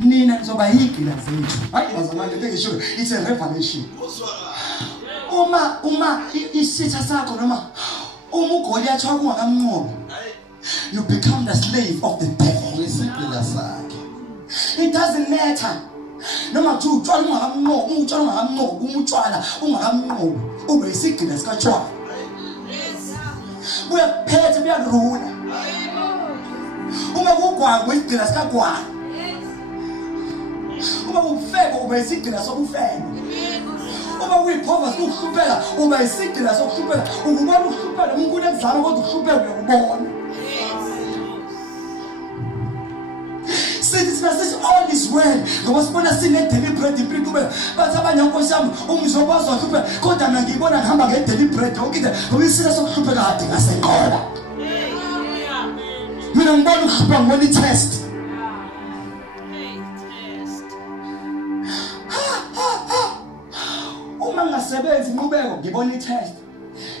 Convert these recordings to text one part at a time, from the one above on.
Nina ngizoba igila zethu. Hayi bazalwane ngisho it's a revelation. Uma isitha sakho noma uGoliath wakungakamnqobi, you become the slave of the devil. Isigila sakhe. It doesn't matter. Noma kuthi utshwala ungakamnqobi, utshwala ungakamnqobi, utshwala ungakamnqobi, ube isigila sikatshwala. Uyaphethe uyakuruna. Uma kugwaqwa isigila sikagwaqwa. Uma ufeke ube isigila sokufeka. Uma uyipoverty ukuhlupheka ube isigila sokuhlupheka. Ukubona ukuhlupheka umuntu ekuzama kodwa ukuhlupheka uyakubona. Sithi all is well. Ngoba sibona sine deliberate impilo bathi abanye nkosi yami umzobazwa ukuhlupheka kodwa mina ngibona ngihamba ngedeliberate okide ngoba isila sokuhlupheka kade ngasenqola. Mina ngibona ukuhlupheka ngibona itest. Sebenzi inqubeko ngibona itest.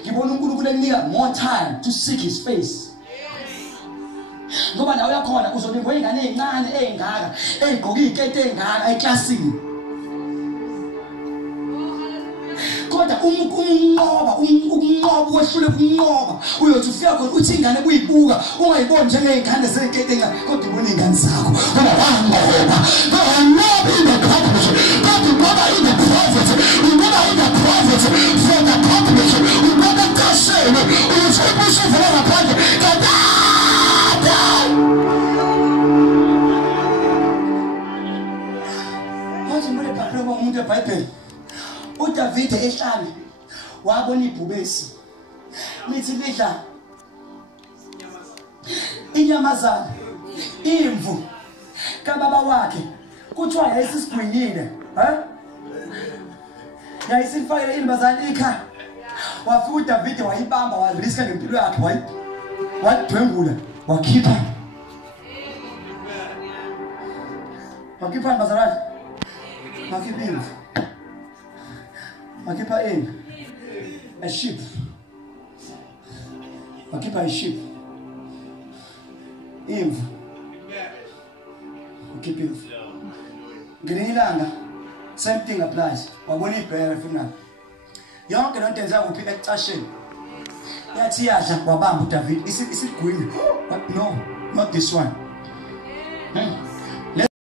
Ngibona uNkulunkulu enika more time to seek his face. Ngoba nawe uyakhona uzolingwa ingane ezincane ezingaka ezigqoka izikete ezingaka eklasini. Kodwa ukunqoba ukwehlule ukunqoba uyothi ufika khona uthi ingane kuyibuka ungayiboni njengezingane zezikete ezingaka kodwa ubona ingane zakho. Ngoba wanqoba. Ngoba in the competition. Ngoba in the private. Ngoba in the private for the competition. Ngoba kasele uzobusa vela ngaphandle. Kadada. Manje manje bhalo umuntu eBhayibheli. uDavid ehlane wabona ibhubesi lithi lidla inyamazana imvu kababa wakhe kuthiwa yayisisigwinyile yayisifakele imbazana ikha wafika uDavid wayibamba wariska ngempilo yakhe wadwengula wakhipha imbazana wakhipha imvu wakhipha a sheep. Wakhipha a sheep. Imvu. Wakhipha imvu. Ngelinye ilanga same thing applies. Wabona ibhera efuna. Yonke lento yenza kuphi ecasheni. Yathi yadla wabamba uDavid isigwini. But no, not this one.